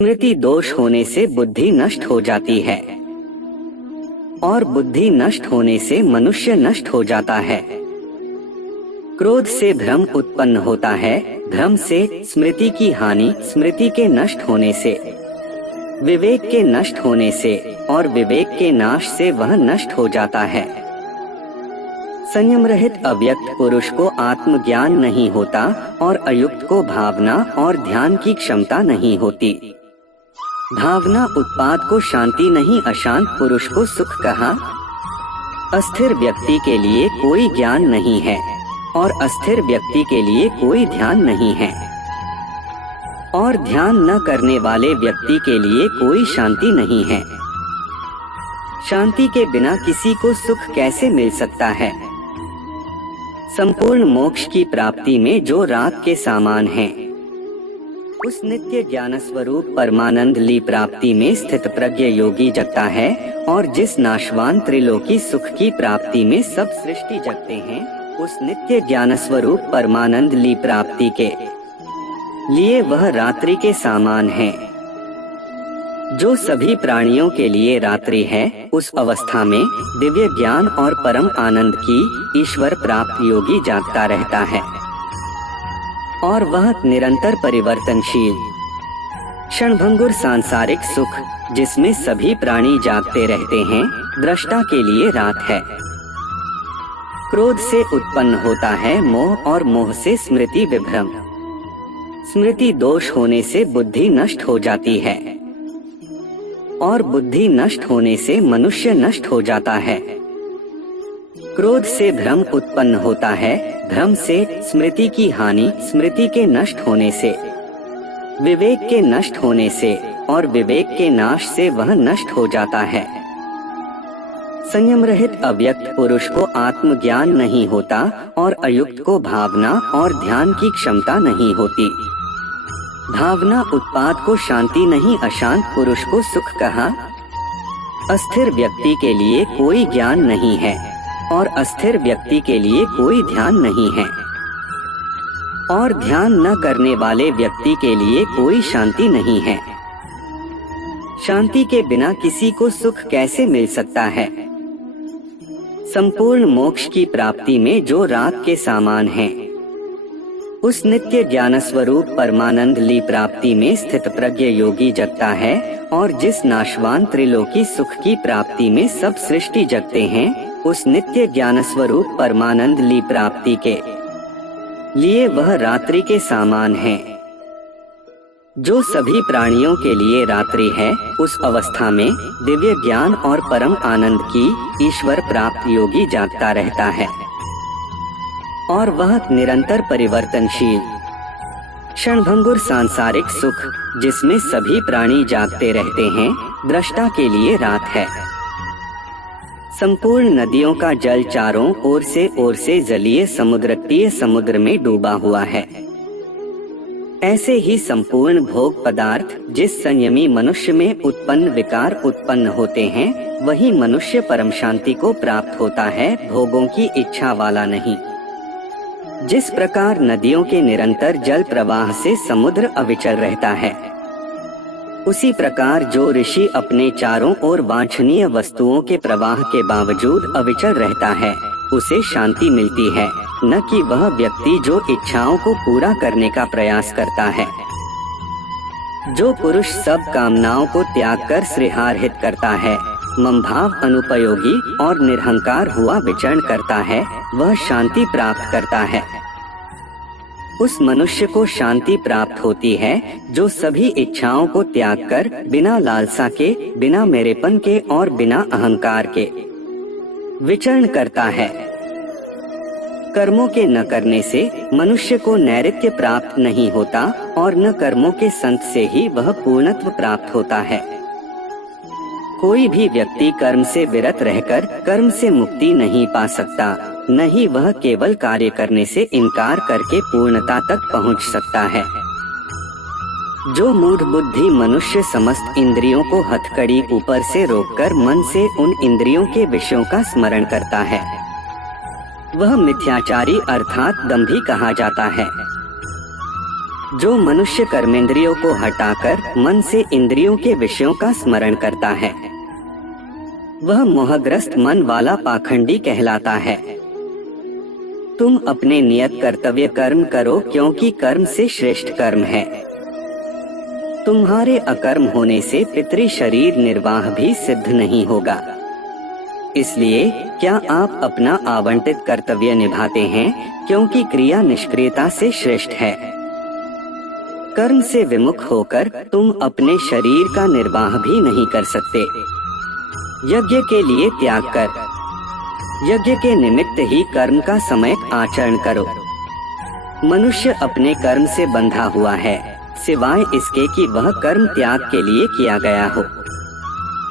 स्मृति दोष होने से बुद्धि नष्ट हो जाती है और बुद्धि नष्ट होने से मनुष्य नष्ट हो जाता है। क्रोध से भ्रम उत्पन्न होता है, भ्रम से स्मृति की हानि, स्मृति के नष्ट होने से, विवेक के नष्ट होने से और विवेक के नाश से वह नष्ट हो जाता है। संयम रहित अव्यक्त पुरुष को आत्मज्ञान नहीं होता और अयुक्त को भावना और ध्यान की क्षमता नहीं होती। भावना उत्पाद को शांति नहीं, अशांत पुरुष को सुख कहा। अस्थिर व्यक्ति के लिए कोई ज्ञान नहीं है और अस्थिर व्यक्ति के लिए कोई ध्यान नहीं है और ध्यान न करने वाले व्यक्ति के लिए कोई शांति नहीं है। शांति के बिना किसी को सुख कैसे मिल सकता है? संपूर्ण मोक्ष की प्राप्ति में जो रात के समान है, उस नित्य ज्ञान स्वरूप परमानंद ली प्राप्ति में स्थित प्रज्ञ योगी जगता है और जिस नाशवान त्रिलोकी सुख की प्राप्ति में सब सृष्टि जगते हैं, उस नित्य ज्ञान स्वरूप परमानंद ली प्राप्ति के लिए वह रात्रि के समान है। जो सभी प्राणियों के लिए रात्रि है, उस अवस्था में दिव्य ज्ञान और परम आनंद की ईश्वर प्राप्त योगी जागता रहता है और वह निरंतर परिवर्तनशील क्षणभंगुर सांसारिक सुख जिसमें सभी प्राणी जागते रहते हैं, दृष्टा के लिए रात है। क्रोध से उत्पन्न होता है मोह और मोह से स्मृति विभ्रम। स्मृति दोष होने से बुद्धि नष्ट हो जाती है और बुद्धि नष्ट होने से मनुष्य नष्ट हो जाता है। क्रोध से भ्रम उत्पन्न होता है, भ्रम से स्मृति की हानि, स्मृति के नष्ट होने से, विवेक के नष्ट होने से और विवेक के नाश से वह नष्ट हो जाता है। संयम रहित अव्यक्त पुरुष को आत्मज्ञान नहीं होता और अयुक्त को भावना और ध्यान की क्षमता नहीं होती। भावना उत्पाद को शांति नहीं, अशांत पुरुष को सुख कहा। अस्थिर व्यक्ति के लिए कोई ज्ञान नहीं है और अस्थिर व्यक्ति के लिए कोई ध्यान नहीं है और ध्यान न करने वाले व्यक्ति के लिए कोई शांति नहीं है। शांति के बिना किसी को सुख कैसे मिल सकता है? संपूर्ण मोक्ष की प्राप्ति में जो रात के समान है, उस नित्य ज्ञान स्वरूप परमानंद ली प्राप्ति में स्थित प्रज्ञ योगी जगता है और जिस नाशवान त्रिलोकी सुख की प्राप्ति में सब सृष्टि जगते हैं, उस नित्य ज्ञान स्वरूप परमानंद ली प्राप्ति के लिए वह रात्रि के समान है। जो सभी प्राणियों के लिए रात्रि है, उस अवस्था में दिव्य ज्ञान और परम आनंद की ईश्वर प्राप्त योगी जागता रहता है और वह निरंतर परिवर्तनशील क्षणभंगुर सांसारिक सुख जिसमें सभी प्राणी जागते रहते हैं, दृष्टा के लिए रात है। संपूर्ण नदियों का जल चारों ओर से जलीय समुद्र में डूबा हुआ है। ऐसे ही संपूर्ण भोग पदार्थ जिस संयमी मनुष्य में उत्पन्न विकार उत्पन्न होते हैं, वही मनुष्य परम शांति को प्राप्त होता है, भोगों की इच्छा वाला नहीं। जिस प्रकार नदियों के निरंतर जल प्रवाह से समुद्र अविचल रहता है, उसी प्रकार जो ऋषि अपने चारों ओर वांछनीय वस्तुओं के प्रवाह के बावजूद अविचल रहता है, उसे शांति मिलती है, न कि वह व्यक्ति जो इच्छाओं को पूरा करने का प्रयास करता है। जो पुरुष सब कामनाओं को त्याग कर श्रेहार्हित करता है, ममभाव अनुपयोगी और निरहंकार हुआ विचरण करता है, वह शांति प्राप्त करता है। उस मनुष्य को शांति प्राप्त होती है जो सभी इच्छाओं को त्याग कर बिना लालसा के, बिना मेरेपन के और बिना अहंकार के विचरण करता है। कर्मों के न करने से मनुष्य को नैऋत्य प्राप्त नहीं होता और न कर्मों के संत से ही वह पूर्णत्व प्राप्त होता है। कोई भी व्यक्ति कर्म से विरत रहकर कर्म से मुक्ति नहीं पा सकता, न ही वह केवल कार्य करने से इनकार करके पूर्णता तक पहुंच सकता है। जो मूढ़ बुद्धि मनुष्य समस्त इंद्रियों को हथकड़ी ऊपर से रोककर मन से उन इंद्रियों के विषयों का स्मरण करता है, वह मिथ्याचारी अर्थात दंभी कहा जाता है। जो मनुष्य कर्मेंद्रियों को हटाकर मन से इंद्रियों के विषयों का स्मरण करता है, वह मोहग्रस्त मन वाला पाखंडी कहलाता है। तुम अपने नियत कर्तव्य कर्म करो, क्योंकि कर्म से श्रेष्ठ कर्म है। तुम्हारे अकर्म होने से पितृ शरीर निर्वाह भी सिद्ध नहीं होगा। इसलिए क्या आप अपना आवंटित कर्तव्य निभाते हैं, क्योंकि क्रिया निष्क्रियता से श्रेष्ठ है। कर्म से विमुख होकर तुम अपने शरीर का निर्वाह भी नहीं कर सकते। यज्ञ के लिए त्याग कर, यज्ञ के निमित्त ही कर्म का समय आचरण करो। मनुष्य अपने कर्म से बंधा हुआ है, सिवाय इसके कि वह कर्म त्याग के लिए किया गया हो।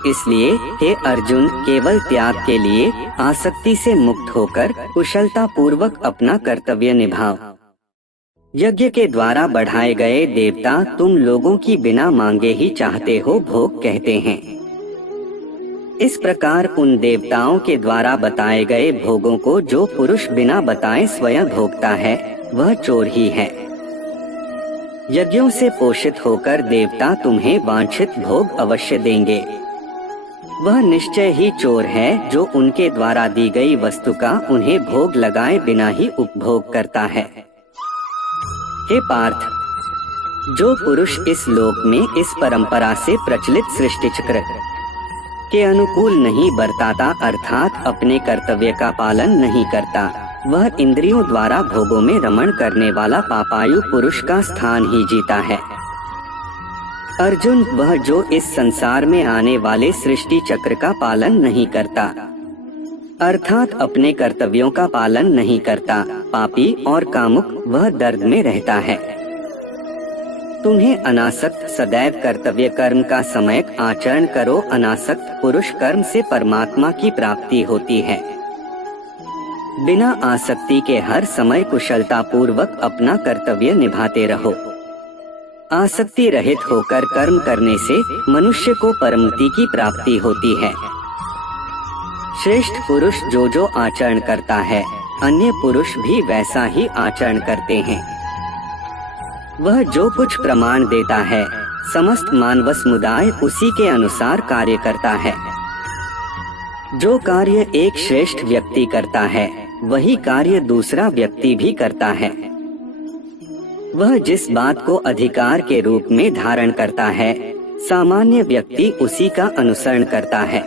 इसलिए हे अर्जुन, केवल त्याग के लिए आसक्ति से मुक्त होकर कुशलता पूर्वक अपना कर्तव्य निभाओ। यज्ञ के द्वारा बढ़ाए गए देवता तुम लोगों की बिना मांगे ही चाहते हो भोग कहते हैं। इस प्रकार उन देवताओं के द्वारा बताए गए भोगों को जो पुरुष बिना बताए स्वयं भोगता है, वह चोर ही है। यज्ञों से पोषित होकर देवता तुम्हें वांछित भोग अवश्य देंगे। वह निश्चय ही चोर है जो उनके द्वारा दी गई वस्तु का उन्हें भोग लगाए बिना ही उपभोग करता है। हे पार्थ, जो पुरुष इस लोक में इस परंपरा से प्रचलित सृष्टि चक्र के अनुकूल नहीं बरताता, अर्थात अपने कर्तव्य का पालन नहीं करता, वह इंद्रियों द्वारा भोगों में रमण करने वाला पापायु पुरुष का स्थान ही जीता है। अर्जुन, वह जो इस संसार में आने वाले सृष्टि चक्र का पालन नहीं करता, अर्थात अपने कर्तव्यों का पालन नहीं करता, पापी और कामुक, वह दर्द में रहता है। तुम्हें अनासक्त सदैव कर्तव्य कर्म का समय आचरण करो। अनासक्त पुरुष कर्म से परमात्मा की प्राप्ति होती है। बिना आसक्ति के हर समय कुशलता पूर्वक अपना कर्तव्य निभाते रहो। आसक्ति रहित होकर कर्म करने से मनुष्य को परमति की प्राप्ति होती है। श्रेष्ठ पुरुष जो जो आचरण करता है, अन्य पुरुष भी वैसा ही आचरण करते हैं। वह जो कुछ प्रमाण देता है, समस्त मानव समुदाय उसी के अनुसार कार्य करता है। जो कार्य एक श्रेष्ठ व्यक्ति करता है, वही कार्य दूसरा व्यक्ति भी करता है। वह जिस बात को अधिकार के रूप में धारण करता है, सामान्य व्यक्ति उसी का अनुसरण करता है।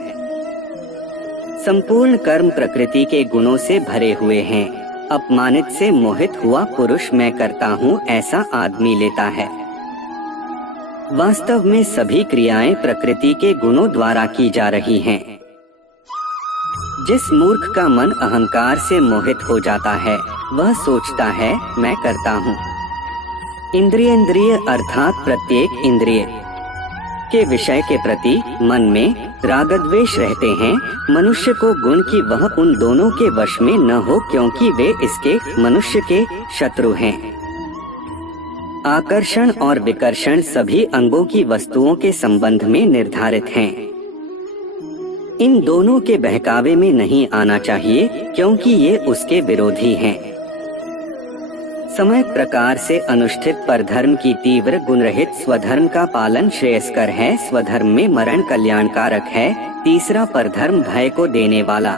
संपूर्ण कर्म प्रकृति के गुणों से भरे हुए हैं। अपमानित से मोहित हुआ पुरुष मैं करता हूँ ऐसा आदमी लेता है। वास्तव में सभी क्रियाएं प्रकृति के गुणों द्वारा की जा रही हैं। जिस मूर्ख का मन अहंकार से मोहित हो जाता है, वह सोचता है मैं करता हूँ। इंद्रिय अर्थात प्रत्येक इंद्रिय के विषय के प्रति मन में रागद्वेष रहते हैं। मनुष्य को गुण की वह उन दोनों के वश में न हो, क्योंकि वे इसके मनुष्य के शत्रु हैं। आकर्षण और विकर्षण सभी अंगों की वस्तुओं के संबंध में निर्धारित हैं। इन दोनों के बहकावे में नहीं आना चाहिए, क्योंकि ये उसके विरोधी हैं। समय प्रकार से अनुष्ठित परधर्म की तीव्र गुण रहित स्वधर्म का पालन श्रेयस्कर है। स्वधर्म में मरण कल्याणकारक है। तीसरा परधर्म भय को देने वाला।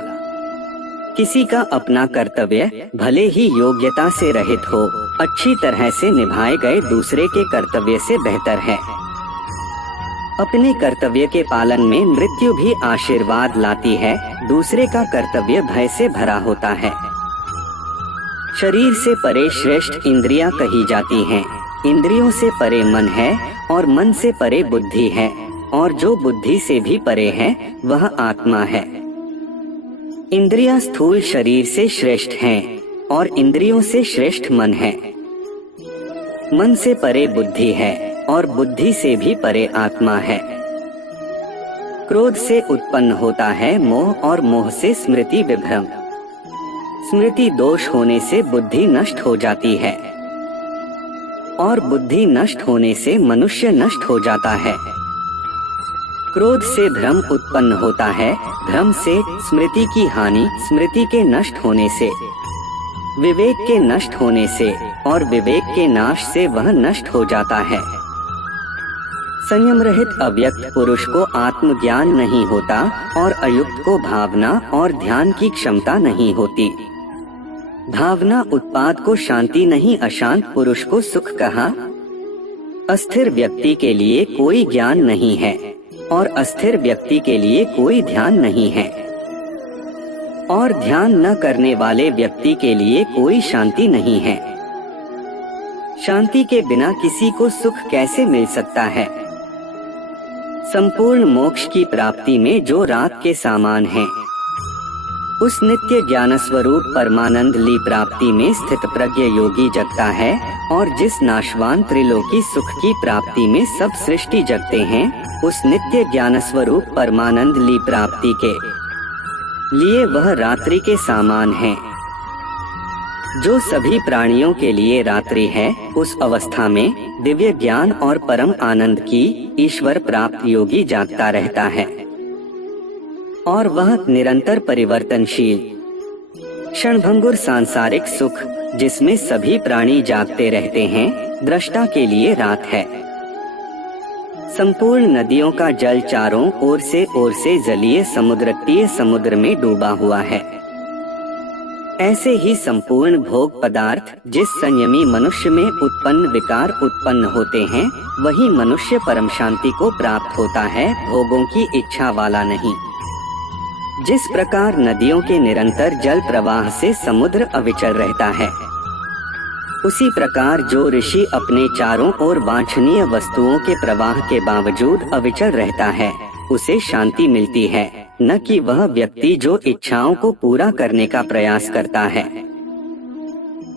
किसी का अपना कर्तव्य भले ही योग्यता से रहित हो, अच्छी तरह से निभाए गए दूसरे के कर्तव्य से बेहतर है। अपने कर्तव्य के पालन में मृत्यु भी आशीर्वाद लाती है। दूसरे का कर्तव्य भय से भरा होता है। शरीर से परे श्रेष्ठ इंद्रियां कही जाती हैं। इंद्रियों से परे मन है और मन से परे बुद्धि है, और जो बुद्धि से भी परे है वह आत्मा है। इंद्रियां स्थूल शरीर से श्रेष्ठ हैं और इंद्रियों से श्रेष्ठ मन है। मन से परे बुद्धि है और बुद्धि से भी परे आत्मा है। क्रोध से उत्पन्न होता है मोह, और मोह से स्मृति विभ्रम। स्मृति दोष होने से बुद्धि नष्ट हो जाती है, और बुद्धि नष्ट होने से मनुष्य नष्ट हो जाता है। क्रोध से भ्रम उत्पन्न होता है, भ्रम से स्मृति की हानि, स्मृति के नष्ट होने से विवेक के नष्ट होने से और विवेक के नाश से वह नष्ट हो जाता है। संयम रहित अव्यक्त पुरुष को आत्मज्ञान नहीं होता और अयुक्त को भावना और ध्यान की क्षमता नहीं होती। भावना उत्पाद को शांति नहीं, अशांत पुरुष को सुख कहा। अस्थिर व्यक्ति के लिए कोई ज्ञान नहीं है और अस्थिर व्यक्ति के लिए कोई ध्यान नहीं है, और ध्यान न करने वाले व्यक्ति के लिए कोई शांति नहीं है। शांति के बिना किसी को सुख कैसे मिल सकता है? संपूर्ण मोक्ष की प्राप्ति में जो रात के समान है, उस नित्य ज्ञान स्वरूप परमानंद ली प्राप्ति में स्थित प्रज्ञ योगी जगता है, और जिस नाशवान त्रिलोकी सुख की प्राप्ति में सब सृष्टि जगते हैं, उस नित्य ज्ञान स्वरूप परमानंद ली प्राप्ति के लिए वह रात्रि के समान है। जो सभी प्राणियों के लिए रात्रि है, उस अवस्था में दिव्य ज्ञान और परम आनंद की ईश्वर प्राप्त योगी जागता रहता है, और वह निरंतर परिवर्तनशील क्षणभंगुर सांसारिक सुख जिसमें सभी प्राणी जागते रहते हैं, दृष्टा के लिए रात है। संपूर्ण नदियों का जल चारों ओर से जलीय समुद्रतीय समुद्र में डूबा हुआ है। ऐसे ही संपूर्ण भोग पदार्थ जिस संयमी मनुष्य में उत्पन्न विकार उत्पन्न होते हैं, वही मनुष्य परम शांति को प्राप्त होता है, भोगों की इच्छा वाला नहीं। जिस प्रकार नदियों के निरंतर जल प्रवाह से समुद्र अविचल रहता है, उसी प्रकार जो ऋषि अपने चारों ओर वांछनीय वस्तुओं के प्रवाह के बावजूद अविचल रहता है, उसे शांति मिलती है, न कि वह व्यक्ति जो इच्छाओं को पूरा करने का प्रयास करता है।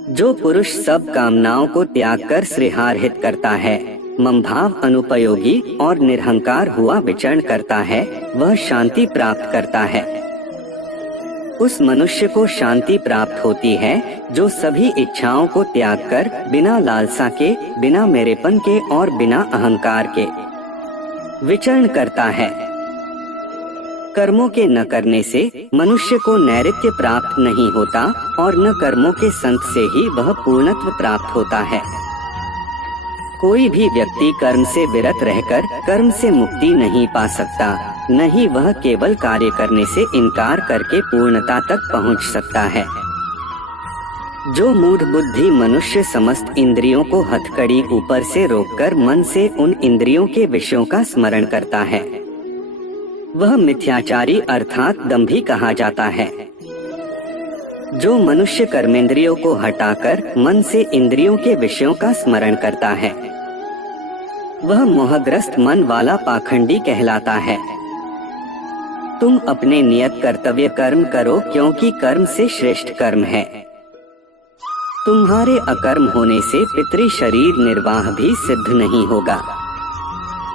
जो पुरुष सब कामनाओं को त्याग कर श्रीहारहित करता है, ममभाव अनुपयोगी और निरहंकार हुआ विचरण करता है, वह शांति प्राप्त करता है। उस मनुष्य को शांति प्राप्त होती है जो सभी इच्छाओं को त्याग कर बिना लालसा के, बिना मेरेपन के और बिना अहंकार के विचरण करता है। कर्मों के न करने से मनुष्य को नैऋत्य प्राप्त नहीं होता, और न कर्मों के संत से ही वह पूर्णत्व प्राप्त होता है। कोई भी व्यक्ति कर्म से विरत रहकर कर्म से मुक्ति नहीं पा सकता, न ही वह केवल कार्य करने से इनकार करके पूर्णता तक पहुंच सकता है। जो मूढ़ बुद्धि मनुष्य समस्त इंद्रियों को हथकड़ी ऊपर से रोककर मन से उन इंद्रियों के विषयों का स्मरण करता है, वह मिथ्याचारी अर्थात दंभी कहा जाता है। जो मनुष्य कर्मेंद्रियों को हटाकर मन से इंद्रियों के विषयों का स्मरण करता है, वह मोहग्रस्त मन वाला पाखंडी कहलाता है। तुम अपने नियत कर्तव्य कर्म करो, क्योंकि कर्म से श्रेष्ठ कर्म है। तुम्हारे अकर्म होने से पितृ शरीर निर्वाह भी सिद्ध नहीं होगा।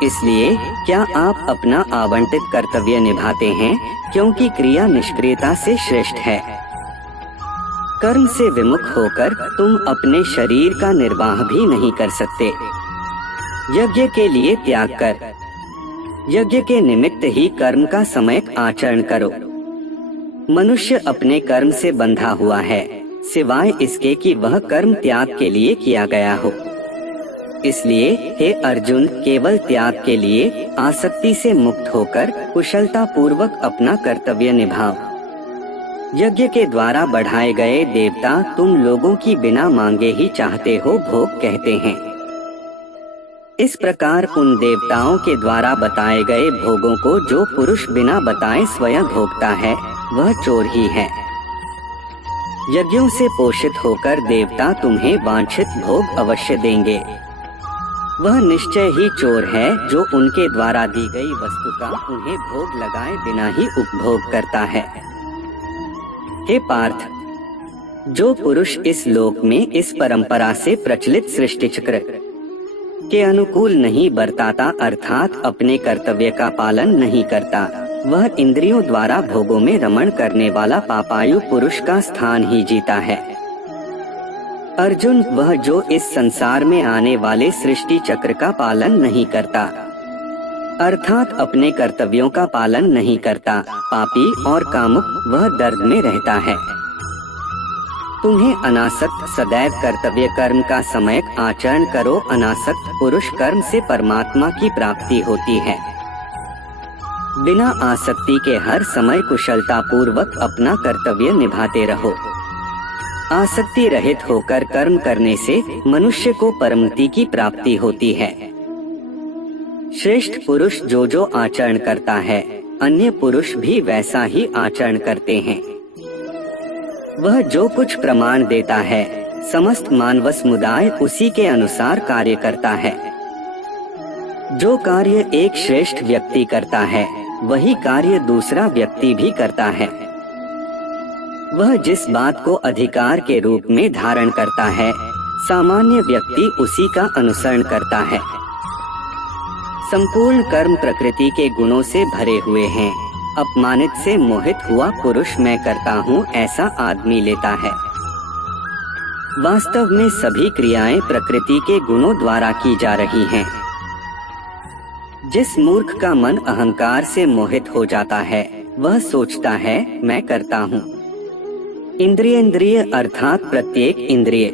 इसलिए क्या आप अपना आवंटित कर्तव्य निभाते हैं, क्योंकि क्रिया निष्क्रियता से श्रेष्ठ है। कर्म से विमुख होकर तुम अपने शरीर का निर्वाह भी नहीं कर सकते। यज्ञ के लिए त्याग कर यज्ञ के निमित्त ही कर्म का समयक आचरण करो। मनुष्य अपने कर्म से बंधा हुआ है, सिवाय इसके कि वह कर्म त्याग के लिए किया गया हो। इसलिए हे अर्जुन, केवल त्याग के लिए आसक्ति से मुक्त होकर कुशलता पूर्वक अपना कर्तव्य निभाओ। यज्ञ के द्वारा बढ़ाए गए देवता तुम लोगों की बिना मांगे ही चाहते हो भोग कहते हैं। इस प्रकार उन देवताओं के द्वारा बताए गए भोगों को जो पुरुष बिना बताए स्वयं भोगता है, वह चोर ही है। यज्ञों से पोषित होकर देवता तुम्हें वांछित भोग अवश्य देंगे। वह निश्चय ही चोर है जो उनके द्वारा दी गई वस्तु का उन्हें भोग लगाए बिना ही उपभोग करता है। हे पार्थ, जो पुरुष इस लोक में इस परंपरा से प्रचलित सृष्टि चक्र के अनुकूल नहीं बरताता, अर्थात अपने कर्तव्य का पालन नहीं करता, वह इंद्रियों द्वारा भोगों में रमण करने वाला पापायु पुरुष का स्थान ही जीता है। अर्जुन, वह जो इस संसार में आने वाले सृष्टि चक्र का पालन नहीं करता, अर्थात अपने कर्तव्यों का पालन नहीं करता, पापी और कामुक, वह दर्द में रहता है। तुम्हें अनासक्त सदैव कर्तव्य कर्म का समयक आचरण करो। अनासक्त पुरुष कर्म से परमात्मा की प्राप्ति होती है। बिना आसक्ति के हर समय कुशलता पूर्वक अपना कर्तव्य निभाते रहो। आसक्ति रहित होकर कर्म करने से मनुष्य को परमति की प्राप्ति होती है। श्रेष्ठ पुरुष जो जो आचरण करता है, अन्य पुरुष भी वैसा ही आचरण करते हैं। वह जो कुछ प्रमाण देता है, समस्त मानव समुदाय उसी के अनुसार कार्य करता है। जो कार्य एक श्रेष्ठ व्यक्ति करता है, वही कार्य दूसरा व्यक्ति भी करता है। वह जिस बात को अधिकार के रूप में धारण करता है, सामान्य व्यक्ति उसी का अनुसरण करता है। संपूर्ण कर्म प्रकृति के गुणों से भरे हुए हैं। अपमानित से मोहित हुआ पुरुष मैं करता हूँ ऐसा आदमी लेता है। वास्तव में सभी क्रियाएं प्रकृति के गुणों द्वारा की जा रही हैं। जिस मूर्ख का मन अहंकार से मोहित हो जाता है, वह सोचता है मैं करता हूँ। इंद्रिय अर्थात प्रत्येक इंद्रिय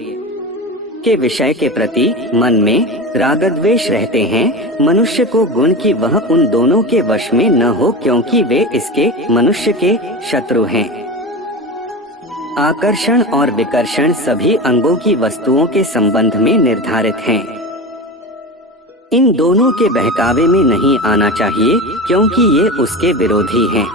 के विषय के प्रति मन में राग द्वेष रहते हैं। मनुष्य को गुण की वह उन दोनों के वश में न हो, क्योंकि वे इसके मनुष्य के शत्रु हैं। आकर्षण और विकर्षण सभी अंगों की वस्तुओं के संबंध में निर्धारित हैं। इन दोनों के बहकावे में नहीं आना चाहिए, क्योंकि ये उसके विरोधी हैं।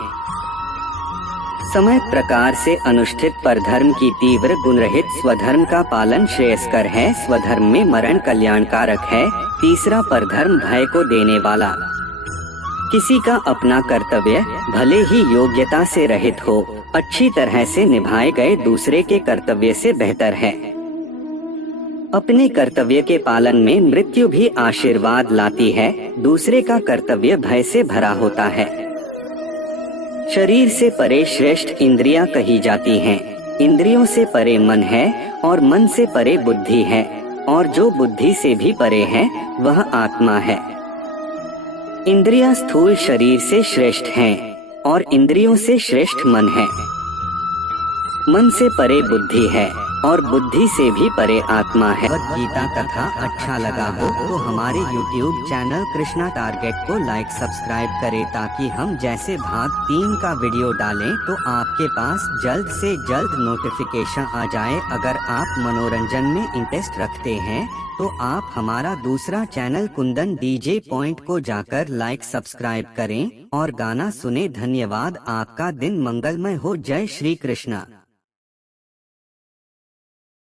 समय प्रकार से अनुष्ठित परधर्म की तीव्र गुण रहित स्वधर्म का पालन श्रेयस्कर है। स्वधर्म में मरण कल्याणकारक है। तीसरा परधर्म भय को देने वाला। किसी का अपना कर्तव्य भले ही योग्यता से रहित हो, अच्छी तरह से निभाए गए दूसरे के कर्तव्य से बेहतर है। अपने कर्तव्य के पालन में मृत्यु भी आशीर्वाद लाती है। दूसरे का कर्तव्य भय से भरा होता है। शरीर से परे श्रेष्ठ इंद्रियां कही जाती हैं। इंद्रियों से परे मन है और मन से परे बुद्धि है, और जो बुद्धि से भी परे है वह आत्मा है। इंद्रियां स्थूल शरीर से श्रेष्ठ हैं और इंद्रियों से श्रेष्ठ मन है। मन से परे बुद्धि है और बुद्धि से भी परे आत्मा है। भगवद गीता कथा अच्छा लगा हो तो हमारे YouTube चैनल कृष्णा टारगेट को लाइक सब्सक्राइब करें, ताकि हम जैसे भाग 3 का वीडियो डालें तो आपके पास जल्द से जल्द नोटिफिकेशन आ जाए। अगर आप मनोरंजन में इंटरेस्ट रखते हैं तो आप हमारा दूसरा चैनल कुंदन DJ पॉइंट को जाकर लाइक सब्सक्राइब करें और गाना सुने। धन्यवाद। आपका दिन मंगलमय हो। जय श्री कृष्णा।